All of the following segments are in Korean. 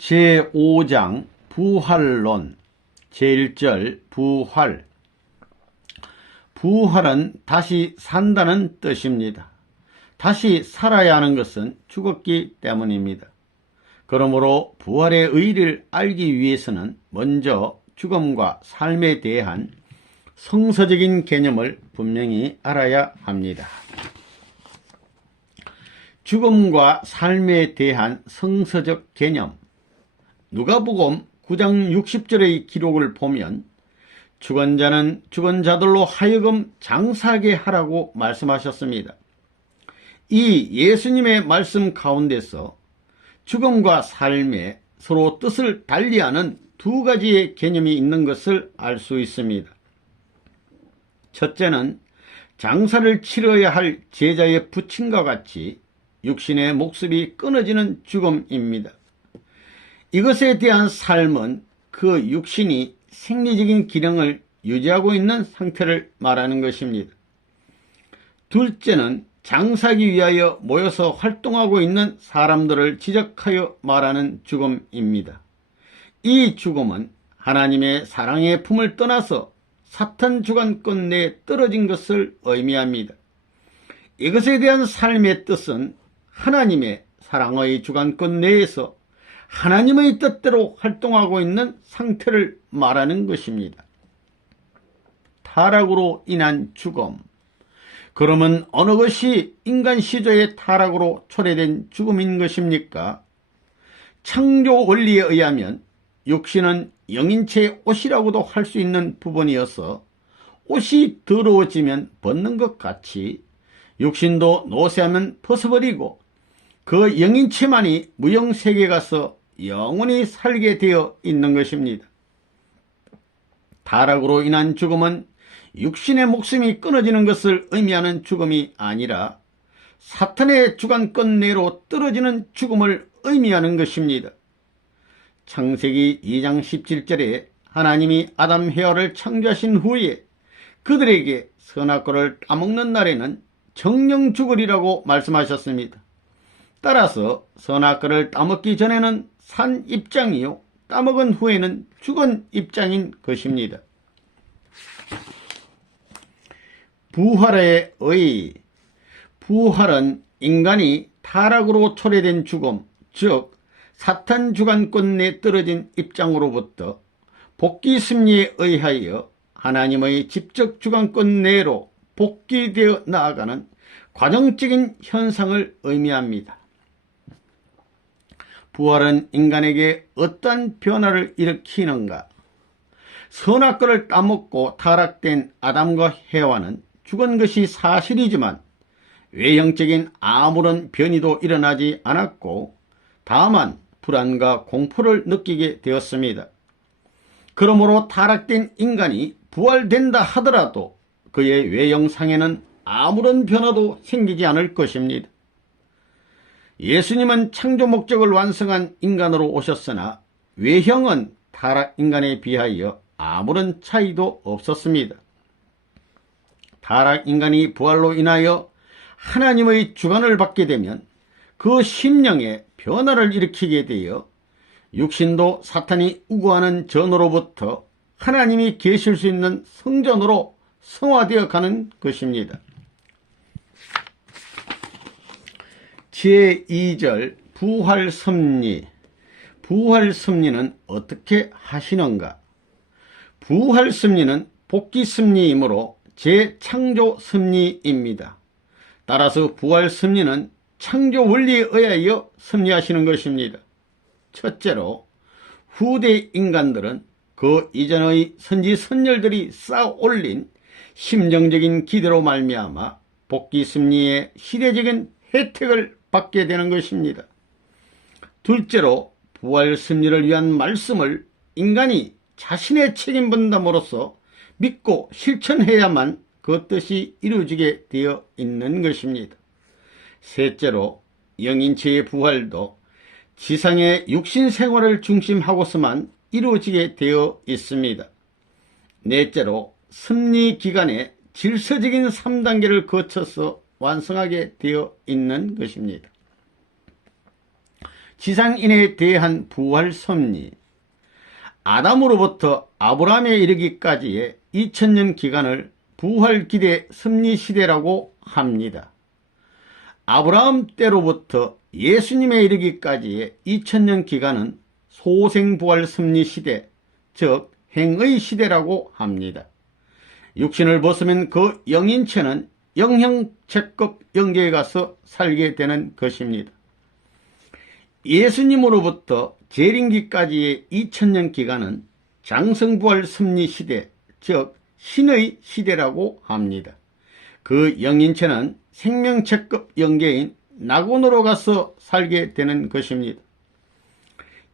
제5장 부활론 제1절 부활. 부활은 다시 산다는 뜻입니다. 다시 살아야 하는 것은 죽었기 때문입니다. 그러므로 부활의 의의를 알기 위해서는 먼저 죽음과 삶에 대한 성서적인 개념을 분명히 알아야 합니다. 죽음과 삶에 대한 성서적 개념. 누가복음 9장 60절의 기록을 보면 죽은 자는 죽은 자들로 하여금 장사하게 하라고 말씀하셨습니다. 이 예수님의 말씀 가운데서 죽음과 삶에 서로 뜻을 달리하는 두 가지의 개념이 있는 것을 알 수 있습니다. 첫째는 장사를 치러야 할 제자의 부친과 같이 육신의 목숨이 끊어지는 죽음입니다. 이것에 대한 삶은 그 육신이 생리적인 기능을 유지하고 있는 상태를 말하는 것입니다. 둘째는 장사하기 위하여 모여서 활동하고 있는 사람들을 지적하여 말하는 죽음입니다. 이 죽음은 하나님의 사랑의 품을 떠나서 사탄 주관권 내에 떨어진 것을 의미합니다. 이것에 대한 삶의 뜻은 하나님의 사랑의 주관권 내에서 하나님의 뜻대로 활동하고 있는 상태를 말하는 것입니다. 타락으로 인한 죽음. 그러면 어느 것이 인간 시조의 타락으로 초래된 죽음인 것입니까? 창조 원리에 의하면 육신은 영인체의 옷이라고도 할 수 있는 부분이어서 옷이 더러워지면 벗는 것 같이 육신도 노쇠하면 벗어버리고 그 영인체만이 무영세계에 가서 영원히 살게 되어 있는 것입니다. 타락으로 인한 죽음은 육신의 목숨이 끊어지는 것을 의미하는 죽음이 아니라 사탄의 주관권 내로 떨어지는 죽음을 의미하는 것입니다. 창세기 2장 17절에 하나님이 아담 헤아를 창조하신 후에 그들에게 선악과를 따먹는 날에는 정령 죽으리라고 말씀하셨습니다. 따라서 선악과를 따먹기 전에는 산 입장이요 따먹은 후에는 죽은 입장인 것입니다. 부활의 의. 부활은 인간이 타락으로 초래된 죽음, 즉 사탄 주관권 내에 떨어진 입장으로부터 복귀 심리에 의하여 하나님의 직접 주관권 내로 복귀되어 나아가는 과정적인 현상을 의미합니다. 부활은 인간에게 어떠한 변화를 일으키는가? 선악과를 따먹고 타락된 아담과 해와는 죽은 것이 사실이지만 외형적인 아무런 변이도 일어나지 않았고 다만 불안과 공포를 느끼게 되었습니다. 그러므로 타락된 인간이 부활된다 하더라도 그의 외형상에는 아무런 변화도 생기지 않을 것입니다. 예수님은 창조 목적을 완성한 인간으로 오셨으나 외형은 타락 인간에 비하여 아무런 차이도 없었습니다. 타락 인간이 부활로 인하여 하나님의 주관을 받게 되면 그 심령에 변화를 일으키게 되어 육신도 사탄이 우구하는 전으로부터 하나님이 계실 수 있는 성전으로 성화되어 가는 것입니다. 제2절 부활섭리. 부활섭리는 어떻게 하시는가? 부활섭리는 복귀섭리이므로 재창조섭리입니다. 따라서 부활섭리는 창조 원리에 의하여 섭리하시는 것입니다. 첫째로 후대 인간들은 그 이전의 선지 선열들이 쌓아 올린 심정적인 기대로 말미암아 복귀섭리의 시대적인 혜택을 받게 되는 것입니다. 둘째로 부활섭리를 위한 말씀을 인간이 자신의 책임 분담으로서 믿고 실천해야만 그 뜻이 이루어지게 되어 있는 것입니다. 셋째로 영인체의 부활도 지상의 육신 생활을 중심하고서만 이루어지게 되어 있습니다. 넷째로 섭리 기간에 질서적인 3단계를 거쳐서 완성하게 되어 있는 것입니다. 지상인에 대한 부활 섭리, 아담으로부터 아브라함에 이르기까지의 2000년 기간을 부활 기대 섭리 시대라고 합니다. 아브라함 때로부터 예수님에 이르기까지의 2000년 기간은 소생부활 섭리 시대, 즉 행의 시대라고 합니다. 육신을 벗으면 그 영인체는 영형체급 영계에 가서 살게 되는 것입니다. 예수님으로부터 재림기까지의 2000년 기간은 장성부활 섭리 시대, 즉 신의 시대라고 합니다. 그 영인체는 생명체급 영계인 낙원으로 가서 살게 되는 것입니다.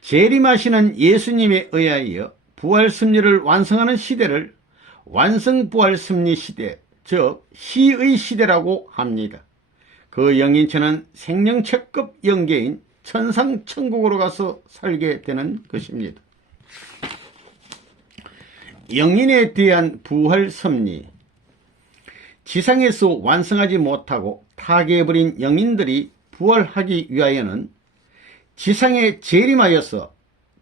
재림하시는 예수님에 의하여 부활 섭리를 완성하는 시대를 완성부활 섭리 시대, 즉 시의 시대라고 합니다. 그 영인체는 생명체급 영계인 천상천국으로 가서 살게 되는 것입니다. 영인에 대한 부활 섭리, 지상에서 완성하지 못하고 타계해버린 영인들이 부활하기 위하여는 지상에 재림하여서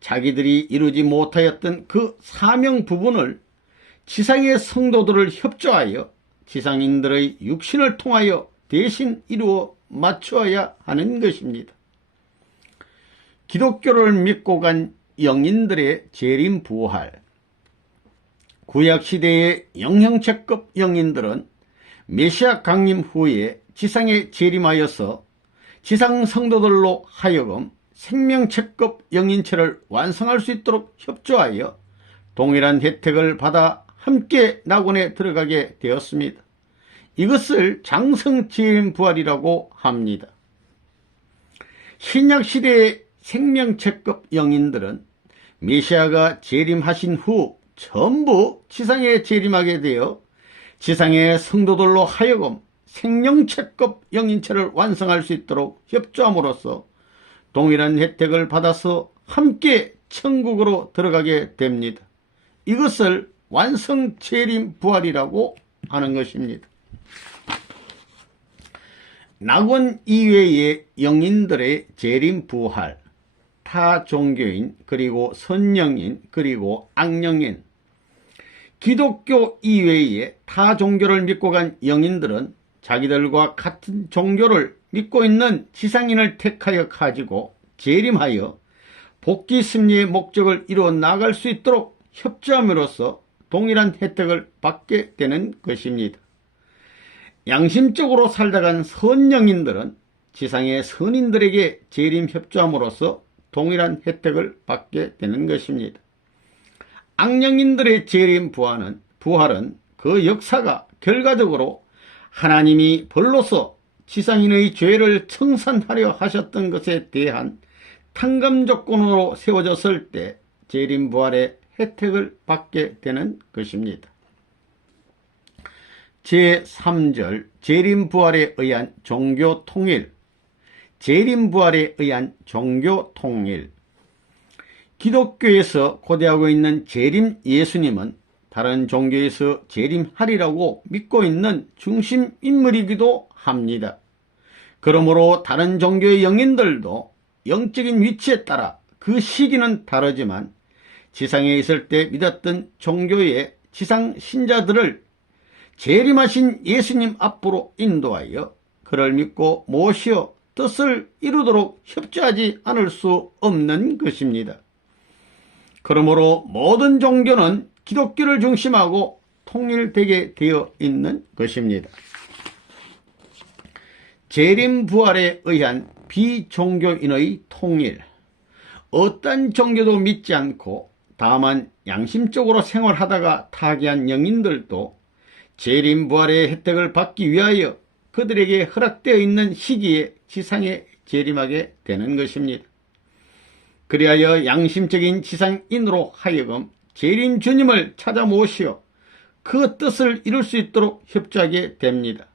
자기들이 이루지 못하였던 그 사명 부분을 지상의 성도들을 협조하여 지상인들의 육신을 통하여 대신 이루어 맞추어야 하는 것입니다. 기독교를 믿고 간 영인들의 재림 부활, 구약시대의 영형체급 영인들은 메시아 강림 후에 지상에 재림하여서 지상 성도들로 하여금 생명체급 영인체를 완성할 수 있도록 협조하여 동일한 혜택을 받아 함께 낙원에 들어가게 되었습니다. 이것을 장성재림부활이라고 합니다. 신약시대의 생명체급 영인들은 메시아가 재림하신 후 전부 지상에 재림하게 되어 지상의 성도들로 하여금 생명체급 영인체를 완성할 수 있도록 협조함으로써 동일한 혜택을 받아서 함께 천국으로 들어가게 됩니다. 이것을 완성재림부활이라고 하는 것입니다. 낙원 이외의 영인들의 재림부활, 타 종교인, 그리고 선영인, 그리고 악영인, 기독교 이외의 타 종교를 믿고 간 영인들은 자기들과 같은 종교를 믿고 있는 지상인을 택하여 가지고 재림하여 복귀 섭리의 목적을 이루어 나갈 수 있도록 협조함으로써 동일한 혜택을 받게 되는 것입니다. 양심적으로 살다간 선영인들은 지상의 선인들에게 재림 협조함으로써 동일한 혜택을 받게 되는 것입니다. 악영인들의 재림 부활은 그 역사가 결과적으로 하나님이 벌로서 지상인의 죄를 청산하려 하셨던 것에 대한 탕감 조건으로 세워졌을 때 재림 부활의 혜택을 받게 되는 것입니다. 제3절 재림부활에 의한 종교통일, 재림부활에 의한 종교통일. 기독교에서 고대하고 있는 재림 예수님은 다른 종교에서 재림하리라고 믿고 있는 중심 인물이기도 합니다. 그러므로 다른 종교의 영인들도 영적인 위치에 따라 그 시기는 다르지만 지상에 있을 때 믿었던 종교의 지상 신자들을 재림하신 예수님 앞으로 인도하여 그를 믿고 모시어 뜻을 이루도록 협조하지 않을 수 없는 것입니다. 그러므로 모든 종교는 기독교를 중심하고 통일되게 되어 있는 것입니다. 재림부활에 의한 비종교인의 통일, 어떤 종교도 믿지 않고 다만 양심적으로 생활하다가 타계한 영인들도 재림부활의 혜택을 받기 위하여 그들에게 허락되어 있는 시기에 지상에 재림하게 되는 것입니다. 그리하여 양심적인 지상인으로 하여금 재림 주님을 찾아 모시어 그 뜻을 이룰 수 있도록 협조하게 됩니다.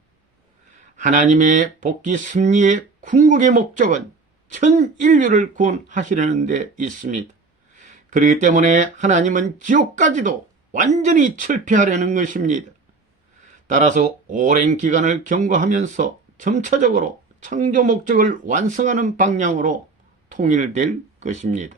하나님의 복귀 섭리의 궁극의 목적은 전 인류를 구원하시려는 데 있습니다. 그렇기 때문에 하나님은 지옥까지도 완전히 철폐하려는 것입니다. 따라서 오랜 기간을 경과하면서 점차적으로 창조 목적을 완성하는 방향으로 통일될 것입니다.